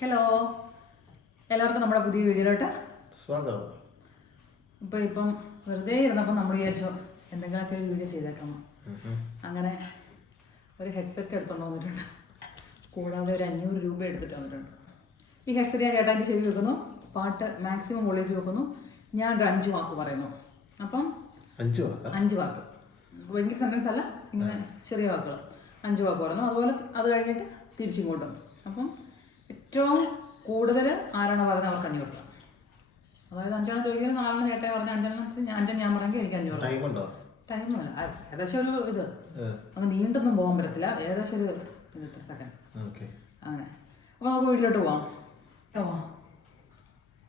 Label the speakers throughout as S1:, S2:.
S1: Hello എല്ലാവർക്കും നമ്മുടെ പുതിയ വീഡിയോയിലോട്ട്
S2: സ്വാഗതം.
S1: ഇപ്പൊ ഇപ്പം വെറുതെ ഇരുന്നപ്പോൾ നമ്മൾ വിചാരിച്ചു എന്തെങ്കിലുമൊക്കെ ഒരു വീഡിയോ ചെയ്തേക്കാം. അങ്ങനെ ഒരു ഹെഡ്സെറ്റ് എടുത്തുകൊണ്ട് വന്നിട്ടുണ്ട്. കൂടാതെ ഒരു അഞ്ഞൂറ് രൂപ എടുത്തിട്ട് വന്നിട്ടുണ്ട്. ഈ ഹെഡ്സെറ്റ് ഞാൻ ചേട്ടാന്റെ ചെവി വെക്കുന്നു. പാട്ട് മാക്സിമം വോളേജ് വെക്കുന്നു. ഞാൻ ഒരു അഞ്ച് വാക്ക് പറയുന്നു. അപ്പം
S2: അഞ്ചു വാക്ക്?
S1: അഞ്ച് വാക്ക്. ഭയങ്കര സെന്റൻസ് അല്ല ഇങ്ങനെ ചെറിയ വാക്കുകൾ അഞ്ച് വാക്ക് പറയുന്നു. അതുപോലെ അത് കഴിഞ്ഞിട്ട് തിരിച്ചിങ്ങോട്ടും അപ്പം ഏറ്റവും കൂടുതൽ ആരാണ് പറഞ്ഞത് അവർക്ക് അഞ്ഞൂറ് രൂപ. അതായത് അഞ്ചെണ്ണം ചോദിക്കുന്നത് നാലെണ്ണം ചേട്ടൻ പറഞ്ഞ അഞ്ചെണ്ണം അഞ്ചെണ്ണം ഞാൻ പറഞ്ഞെങ്കിൽ എനിക്ക് അഞ്ഞൂറ്
S2: ടൈം ഉണ്ടോ?
S1: ടൈം ഏകദേശം ഒരു ഇത്. അങ്ങ് നീണ്ടൊന്നും പോകാൻ പറ്റത്തില്ല. ഏകദേശം ഒരു ഇത്ര സെക്കൻഡ് അങ്ങനെ. അപ്പോൾ നമുക്ക് വീട്ടിലോട്ട് പോവാം. പോവാം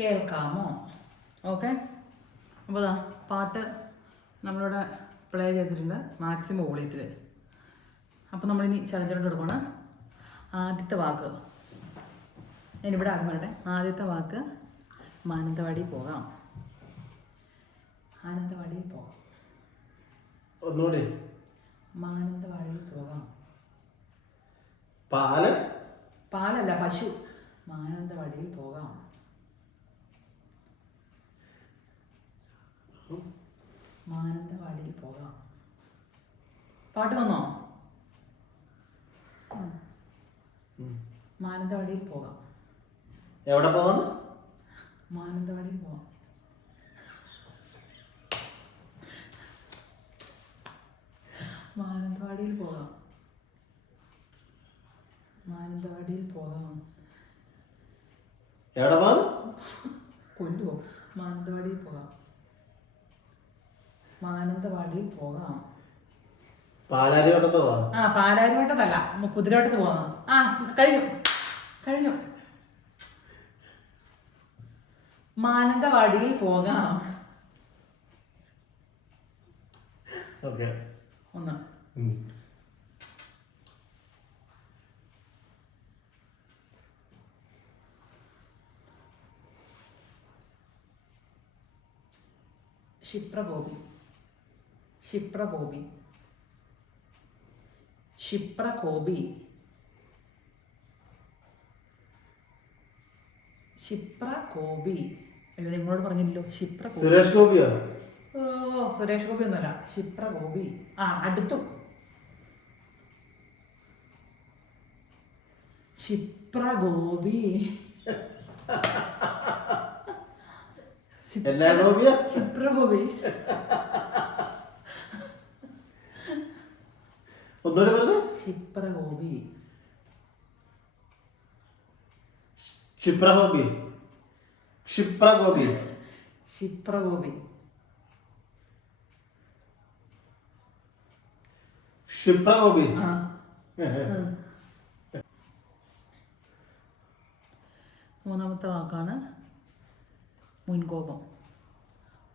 S1: കേൾക്കാമോ? ഓക്കെ. അപ്പോൾ പാട്ട് നമ്മളിവിടെ പ്ലേ ചെയ്തിട്ടുണ്ട് മാക്സിമം വോളിയത്തിൽ അപ്പോൾ നമ്മളിനി ചലഞ്ചറിലോട്ട് എടുക്കണം ആദ്യത്തെ വാക്ക്. ഞാനിവിടെ ആദ്യം പറയട്ടെ. ആദ്യത്തെ വാക്ക് മാനന്തവാടി പോകാം. ആനന്ദവാടിയിൽ പോകാം.
S2: ഒന്നുകൂടി.
S1: മാനന്തവാടി പോകാം.
S2: പാൽ?
S1: പാലല്ല പശു. മാനന്തവാടിയിൽ പോകാം. മാനന്തവാടിയിൽ പോകാം. പാട്ട് തന്നോ. മാനന്തവാടിയിൽ പോകാം.
S2: എവിടെ പോകുന്നു
S1: മാനന്തവാടിയിൽ പോവാം. മാനന്തവാടിയിൽ പോകാം മാനന്തവാടിയിൽ പോകാം
S2: എവിടെ പോകുന്നു
S1: കൊല്ലുവോ മാനന്തവാടിയിൽ പോകാം മാനന്തവാടിയിൽ പോകാം
S2: പാലാരി വട്ടത്ത് പോവാം
S1: ആ പാലാരിവട്ടത്തല്ല. കുതിരവട്ടത്ത് പോകാം ആ കഴിഞ്ഞു. കഴിഞ്ഞു. മാനന്തവാടിയിൽ പോകാം.
S2: ഓക്കെ.
S1: ഒന്ന്. ക്ഷിപ്രഗോപി ക്ഷിപ്രഗോപി ക്ഷിപ്രകോപി ക്ഷിപ്രകോപി അല്ല നിങ്ങളോട് പറഞ്ഞില്ലല്ലോ ക്ഷിപ്ര
S2: സുരേഷ് ഗോപിയോ?
S1: ഓ സുരേഷ് ഗോപി ഒന്നുമല്ല ക്ഷിപ്ര ഗോപി. ആ അടുത്തു.
S2: എന്നാ ഗോപിയാ?
S1: ക്ഷിപ്രഗോപി
S2: ഒന്നുകൂടി പറഞ്ഞു.
S1: ക്ഷിപ്രഗോപി
S2: ക്ഷിപ്ര ഗോപി. ക്ഷിപ്ര ഗോപി
S1: ക്ഷിപ്രഗോപി
S2: ക്ഷിപ്ര ഗോപി
S1: ഉം. മൂന്നാമത്തെ വാക്കാണ് മുൻകോപം.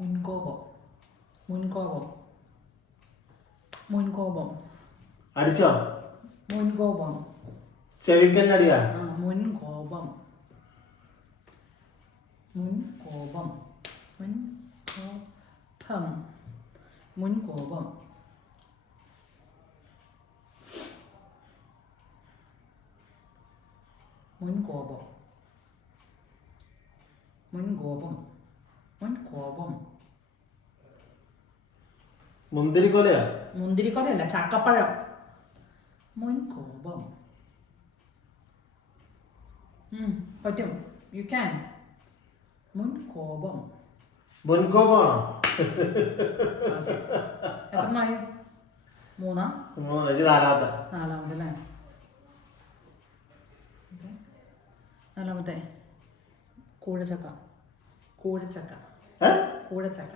S1: മുൻകോപം. മുൻകോപം. മുൻകോപം.
S2: അടിച്ചോ?
S1: മുൻകോപം.
S2: ചെവിക്കല്ലടിയാ?
S1: ആ മുൻകോപം. മുൻകോപം. മുൻകോപം. മുൻ കോപം മുൻ കോപം
S2: മുന്തിരിക്കൊലയാ?
S1: മുന്തിരിക്കൊലയല്ല ചക്കപ്പഴം. മുൻകോപം. ഉം, പറ്റും. You can മുൻകോപം.
S2: മുൻകോപമാണോ?
S1: എത്രണ്ണായി മൂന്നാ?
S2: നാലാമത്തെ.
S1: നാലാമത്തെ അല്ലേ. നാലാമത്തെ. കൂഴച്ചക്ക. കൂഴച്ചക്ക? കൂഴച്ചക്ക.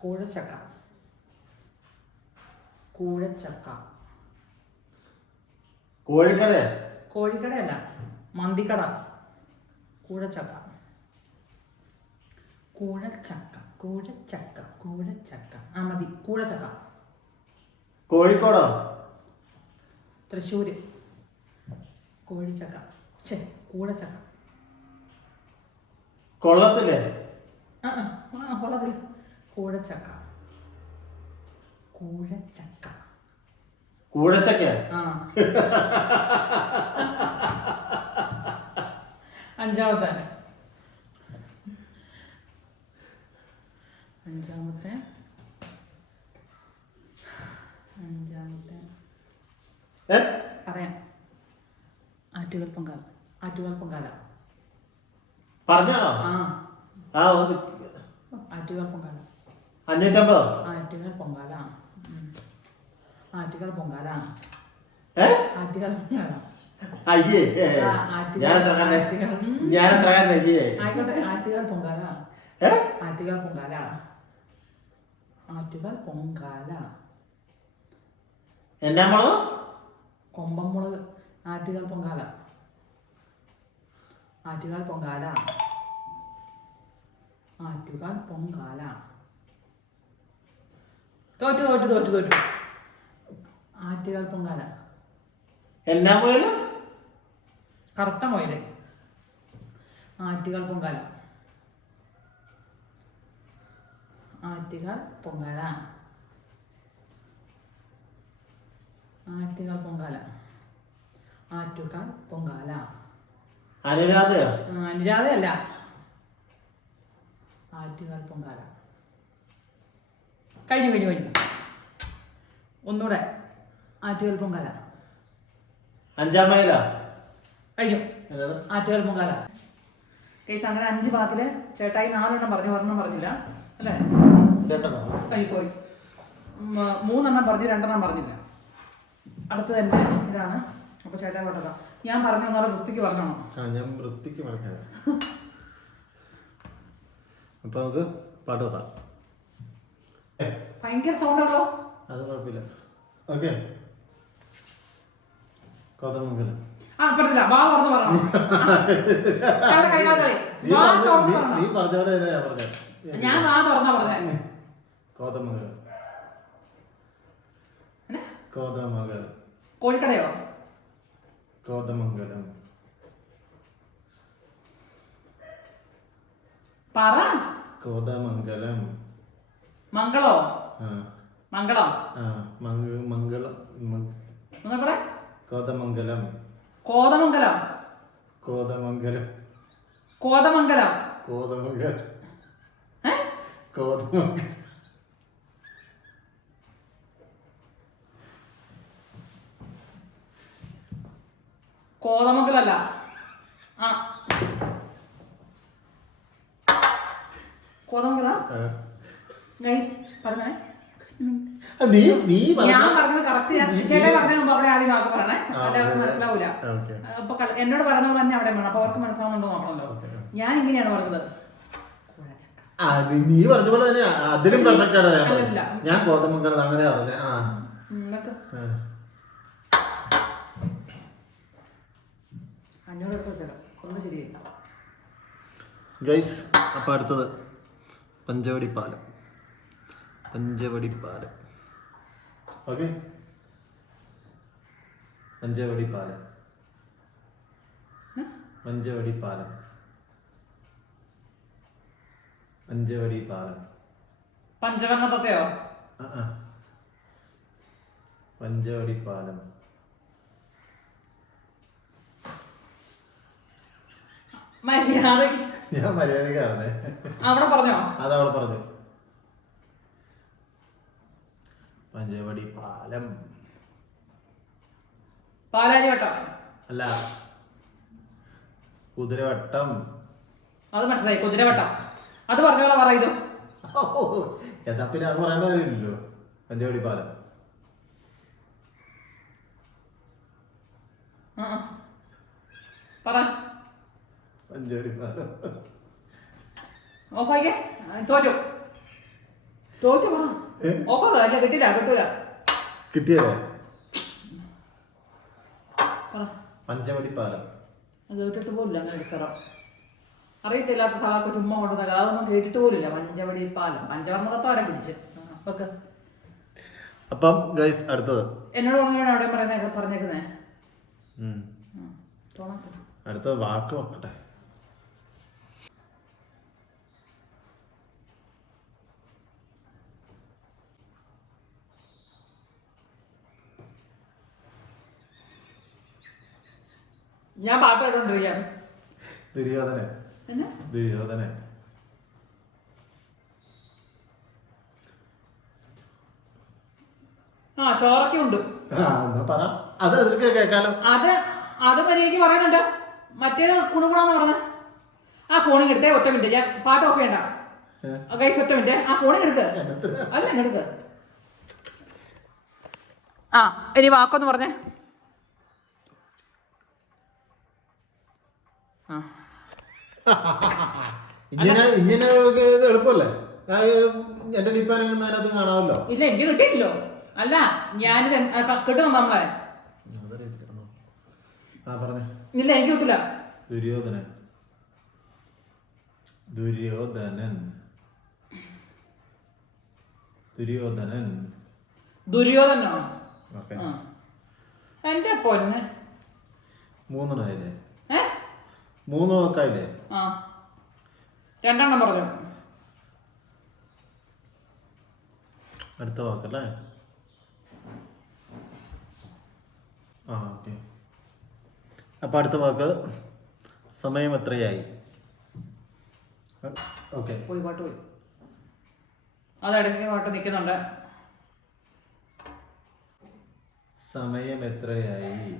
S1: കൂഴച്ചക്ക. കൂഴച്ചക്ക.
S2: കോഴിക്കട
S1: കോഴിക്കടയല്ല. മന്തിക്കട. കൂഴച്ചക്ക കൂഴച്ചക്ക കൂഴച്ചക്ക കൂഴച്ചക്ക ആ മതി. കൂഴച്ചക്ക
S2: കോഴിക്കോടോ?
S1: തൃശ്ശൂർ കോഴിച്ചക്ക. ചേ കൂഴച്ചക്ക
S2: കൊള്ളത്തില്ലേ
S1: ആ ആ, കൂടച്ചക്ക. കൊള്ളത്തില്ല കൂഴച്ചക്ക കൂഴച്ചക്ക ആ. അഞ്ചാമത്തെ. അഞ്ചാമത്തെ. അഞ്ചാമത്തെ. പറയാം. ആറ്റുകാൽ പൊങ്കാല ആറ്റുകാൽ പൊങ്കാല
S2: പറഞ്ഞാണോ?
S1: ആ. ആറ്റുകാൽ പൊങ്കാല
S2: അഞ്ഞൂറ്റമ്പതോ?
S1: ആറ്റുകാൽ പൊങ്കാല. ആറ്റുകാൽ പൊങ്കാല ആറ്റുകാൽ പൊങ്കാല
S2: അയ്യേ.
S1: ആയിക്കോട്ടെ ആറ്റുകാൽ പൊങ്കാല.
S2: ഏ?
S1: ആറ്റുകാൽ പൊങ്കാല. ആറ്റുകാൽ പൊങ്കാല.
S2: എന്നാ മുളക്?
S1: കൊമ്പമുളക് ആറ്റുകാൽ പൊങ്കാല. ആറ്റുകാൽ പൊങ്കാല. ആറ്റുകാൽ പൊങ്കാല. തോറ്റു തോറ്റു തോറ്റു തോറ്റു. ആറ്റുകാൽ പൊങ്കാല.
S2: എന്നാ പോയാലും
S1: കറുത്ത മുയൽ ആറ്റുകാൽ പൊങ്കാല. ആറ്റുകാൽ പൊങ്കാല. ആറ്റുകാൽ പൊങ്കാല. ആറ്റുകാൽ പൊങ്കാല.
S2: അനുരാധയോ?
S1: അനുരാധയല്ല. ആറ്റുകാൽ പൊങ്കാല. കഴിഞ്ഞു കഴിഞ്ഞു കഴിഞ്ഞു. ഒന്നുകൂടെ. ആറ്റുകാൽ പൊങ്കാല.
S2: അഞ്ചാം മൈലോ? എന്നത്
S1: ആറ്റുകാൽ പൊങ്കാല. കേസ് അങ്ങനെ അഞ്ച് പാത്തിൽ ചേട്ടായി നാലെണ്ണം പറഞ്ഞു ഒരെണ്ണം പറഞ്ഞില്ല. അല്ലേ? അയ്യോ സോറി മൂന്നെണ്ണം പറഞ്ഞു രണ്ടെണ്ണം പറഞ്ഞില്ല. അടുത്തത് എന്റെ ഇതാണ്. അപ്പൊ ചേട്ടാ കൊണ്ടതാ ഞാൻ പറഞ്ഞു എന്നാലും വൃത്തിക്ക് പറഞ്ഞോ
S2: ആ ഞാൻ വൃത്തിക്ക് പറഞ്ഞു അപ്പൊ നമുക്ക് പാട്ട് വെക്കാം.
S1: ഭയങ്കര സൗണ്ടല്ലോ
S2: അത് കുഴപ്പമില്ല. ഓക്കെ. കോതമംഗലം.
S1: ആ പറ്റില്ല വാ തുറന്ന് പറഞ്ഞു.
S2: നീ പറഞ്ഞ നീ-
S1: പറഞ്ഞു.
S2: പോലെ തന്നെ ഞാൻ പറഞ്ഞത്
S1: ഞാൻ വാ തുറന്നാ പറഞ്ഞേ.
S2: കോതമംഗലം? കോതമംഗലം.
S1: കോഴിക്കടയോ?
S2: കോതമംഗലം.
S1: പറ.
S2: കോതമംഗലം.
S1: മംഗളോ?
S2: ആ.
S1: മംഗളം.
S2: ആ മംഗ മംഗളം മ-
S1: ഒന്നുകൂടെ.
S2: കോതമംഗലം.
S1: കോതമംഗലം.
S2: കോതമംഗലം.
S1: കോതമംഗലം.
S2: കോതമംഗലം. കോതമംഗലം.
S1: കോതമംഗലല്ല. ആ കോതമംഗലം. ഗൈസ് പറഞ്ഞേ.
S2: നീ
S1: ഞാൻ പറഞ്ഞത് കറക്റ്റ് ചേട്ടാ പറഞ്ഞതിന് മുമ്പ് അവിടെ ആദ്യം വാക്ക്. മനസ്സിലാവൂല. അപ്പൊ എന്നോട് പറയുന്ന തന്നെ അവിടെ വേണം അപ്പൊ അവർക്ക് മനസ്സിലാവുന്നുണ്ടോ നോക്കണല്ലോ ഞാൻ ഇങ്ങനെയാണ് പറഞ്ഞത്.
S2: നീ- പറഞ്ഞ പോലെ തന്നെ അതിലും പെർഫെക്റ്റ് ആണ് ഞാൻ പറഞ്ഞത്. കോതമംഗലം അങ്ങനെ പറഞ്ഞ. ആ. ഗൈസ് അപ്പം അടുത്തത് പഞ്ചവടി പാലം. പഞ്ചവടി പാലം. ഓക്കെ. മഞ്ചവടി പാലം. മഞ്ചവടി പാലം. മഞ്ചവടി പാലം.
S1: പഞ്ചവർണ തത്തയോ?
S2: പഞ്ചവടി പാലം.
S1: മര്യാദ
S2: ഞാൻ മര്യാദക്കാരനെ
S1: അവിടെ പറഞ്ഞോ?
S2: അതവിടെ പറഞ്ഞു. പഞ്ചവടി പാലം.
S1: പാലാരിവട്ടം.
S2: അല്ല കുതിരവട്ടം.
S1: അത് മനസ്സിലായി കുതിരവട്ടം. അത് പറഞ്ഞോളാ പറ ഇതും.
S2: എന്നാ പിന്നെ അത് പറയേണ്ട കാര്യമില്ലല്ലോ. പഞ്ചവടി പാലം.
S1: പറ.
S2: പഞ്ചവടി പാലം.
S1: ഓഫാക്കിയേ? തോറ്റു. തോറ്റു പറ. അല്ല കിട്ടില്ല കിട്ടൂല.
S2: കിട്ടിയല്ലേ? പഞ്ചവടി പാലം
S1: അത് കേട്ടിട്ട് പോലില്ല അങ്ങനെ സ്ഥലം അറിയത്തില്ലാത്ത സ്ഥലമൊക്കെ ചുമ്മാ കൊണ്ടുവന്നത്. അതൊന്നും കേട്ടിട്ട് പോലില്ല. പഞ്ചവടി പാലം പിടിച്ച്.
S2: അപ്പം ഗൈസ് അടുത്തത്.
S1: എന്നോട് പറഞ്ഞാണ് അവിടെ പറയുന്നേ പറഞ്ഞേക്കുന്നേ.
S2: അടുത്തത് വാക്ക് നോക്കട്ടെ
S1: ഞാൻ പാട്ട് കേട്ടോണ്ടിരിക്കാം
S2: ദുര്യോധന ദുര്യോധന
S1: ആ ചോറൊക്കെ ഉണ്ട്
S2: പറ. അത് കേൾക്കാലോ.
S1: അത് അത് മര്യാദയ്ക്ക് പറയുന്നുണ്ട്. മറ്റേത് കുണുകുണാന്ന് പറഞ്ഞത് ആ ഫോണിൽ എടുത്തേ ഒറ്റ മിനിറ്റ്. ഞാൻ പാട്ട് ഓഫ് ചെയ്യണ്ട? കൈസ് ഒറ്റ മിനിറ്റ്. ആ ഫോണിൽ എടുക്ക്. അല്ല എടുക്ക്. ആ ഇനി വാക്കൊന്ന് പറഞ്ഞേ.
S2: ഇങ്ങനെ ഇങ്ങനെ ഇത് എളുപ്പമല്ലേ? എന്റെ ലിപ്പാനങ്ങുന്ന അതിനകത്ത് കാണാമല്ലോ?
S1: ഇല്ല എനിക്ക് കിട്ടിയിട്ടില്ലോ. അല്ല ഞാനിത് ആ, നമ്മളെ.
S2: ആ പറഞ്ഞു.
S1: ഇല്ല എനിക്ക് കിട്ടില്ല
S2: ദുര്യോധനൻ. ദുര്യോധനൻ. ദുര്യോധനൻ.
S1: ദുര്യോധനോ എന്റെ പൊന്ന്.
S2: മൂന്നെണ്ണായില്ലേ? മൂന്ന് വാക്കായില്ലേ?
S1: ആ. രണ്ടെണ്ണം പറഞ്ഞു.
S2: അടുത്ത വാക്കല്ലേ? ആ ഓക്കെ. അപ്പം അടുത്ത വാക്ക് സമയം എത്രയായി? ഓക്കെ.
S1: പോയി പാട്ട് പോയി. അത് ഇടയ്ക്ക് പാട്ട് നിൽക്കുന്നുണ്ട്
S2: സമയം എത്രയായി?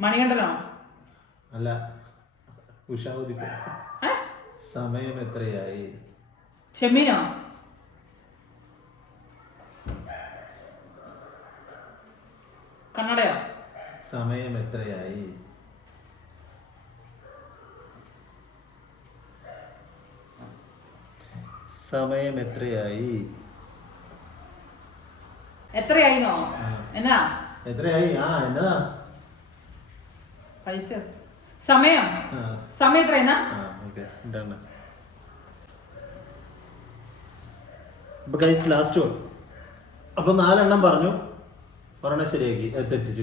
S1: മണികണ്ഠനോ?
S2: അല്ല. ഉഷാവുദിക്ക്
S1: ഏ?
S2: സമയം എത്രയായി?
S1: ചെമ്മീനോ? കണ്ണടയോ?
S2: സമയം എത്രയായി? സമയം എത്രയായി?
S1: എത്രയായിന്നോ? എന്നാ?
S2: എത്രയായി? ആ എന്നതാ
S1: പൈസ സമയം. സമയം എത്രയെന്നാ
S2: ഗൈസ് ലാസ്റ്റ് വൺ അപ്പൊ നാലെണ്ണം പറഞ്ഞു. ഒരെണ്ണം ശരിയാക്കി. അത് തെറ്റിച്ചു.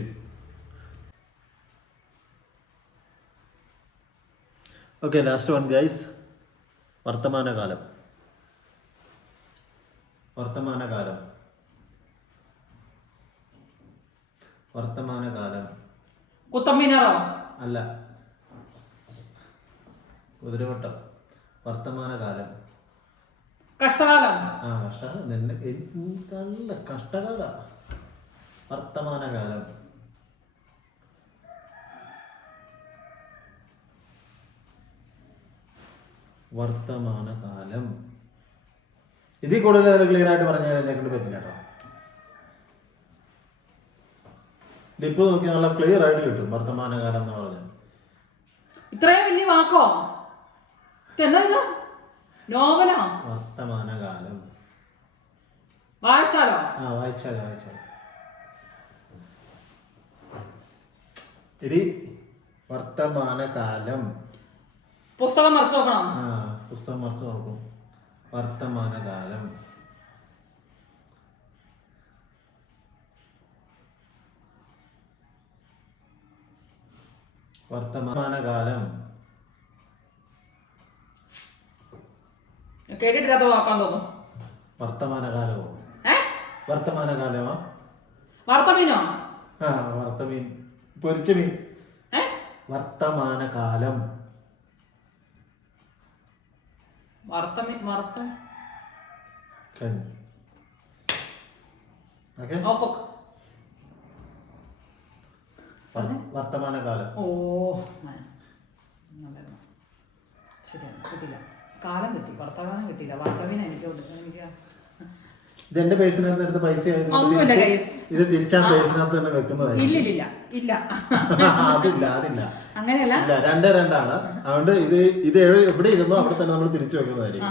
S2: ഓക്കെ ലാസ്റ്റ് വൺ ഗൈസ് വർത്തമാനകാലം. വർത്തമാനകാലം. വർത്തമാനകാലം.
S1: കുത്തമ്മീനറോ
S2: അല്ല. കുതിരവട്ടം വർത്തമാനകാലം.
S1: കഷ്ടകാലം.
S2: ആ കഷ്ടകാലം. നിന്നെ നല്ല കഷ്ടകാല. വർത്തമാനകാലം. വർത്തമാനകാലം. ഇതിൽ കൂടുതൽ ക്ലിയർ ആയിട്ട് പറഞ്ഞാൽ എന്നെ കൊണ്ട് പറ്റില്ല കേട്ടോ. ലിപ്പ് നോക്കി നല്ല ക്ലിയർ ആയിട്ട് കിട്ടും വർത്തമാനകാലം എന്ന് പറഞ്ഞാൽ.
S1: ഇത്രയും വലിയ വാക്കോ? എന്നാ ഇത്? നോവലോ
S2: വർത്തമാനകാലം.
S1: വായിച്ചാലോ?
S2: ആ വായിച്ചാൽ വായിച്ചാൽ ഇടി വർത്തമാനകാലം.
S1: പുസ്തകം മറിച്ച് നോക്കണം.
S2: ആ പുസ്തകം മറിച്ച് നോക്കും. വർത്തമാനകാലം. വർത്തമാനകാലം.
S1: കേട്ടിട്ടില്ലാത്ത വാക്കാൻ തോന്നുന്നു.
S2: വർത്തമാനകാലമോ? വർത്തമാനകാലമോ?
S1: വാർത്തമീനോ?
S2: ആ വർത്തമീൻ. പൊരിച്ച മീൻ വർത്തമാനകാലം.
S1: വാർത്തമീ വാർത്ത
S2: വർത്തമാനകാലം.
S1: ഓ. ശരിയാണ് കിട്ടിയില്ല. കാലം കിട്ടി വർത്തമാനം കിട്ടിയില്ല. വാർത്തമീന എനിക്ക്. എനിക്ക്
S2: ഇതെന്റെ പേഴ്സിനകത്ത് എടുത്ത പൈസ
S1: ഒന്നുമില്ല, guys.
S2: ഇത് തിരിച്ചാ പേഴ്സിനകത്ത് തന്നെ വെക്കുന്നതായിരിക്കും
S1: ഇല്ല ഇല്ല
S2: അതില്ല അതില്ല.
S1: അങ്ങനെയല്ല.
S2: ഇല്ല രണ്ട് രണ്ടാണ്. അതുകൊണ്ട് ഇത് ഇത് എവിടെ എവിടെ ഇരുന്നോ അവിടെ തന്നെ നമ്മൾ തിരിച്ചു
S1: ആ
S2: വെക്കുന്നതായിരിക്കും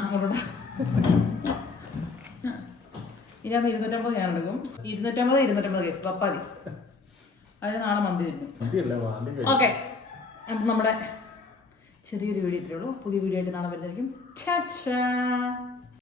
S1: ഇനി ഇതിനകത്ത് ഇരുന്നൂറ്റമ്പത് ഞാൻ എടുക്കും. ഇരുന്നൂറ്റമ്പത് ഇരുന്നൂറ്റമ്പത് കേസ് പപ്പാതി. അതിന് നാളെ മന്തി തിന്നും
S2: മതിയല്ല വാന്തി കഴിഞ്ഞു.
S1: ഓക്കെ അപ്പം നമ്മുടെ ചെറിയൊരു വീഡിയോ ഇത്രയുള്ളൂ പുതിയ വീഡിയോ ആയിട്ട് നാളെ വരുന്നതായിരിക്കും.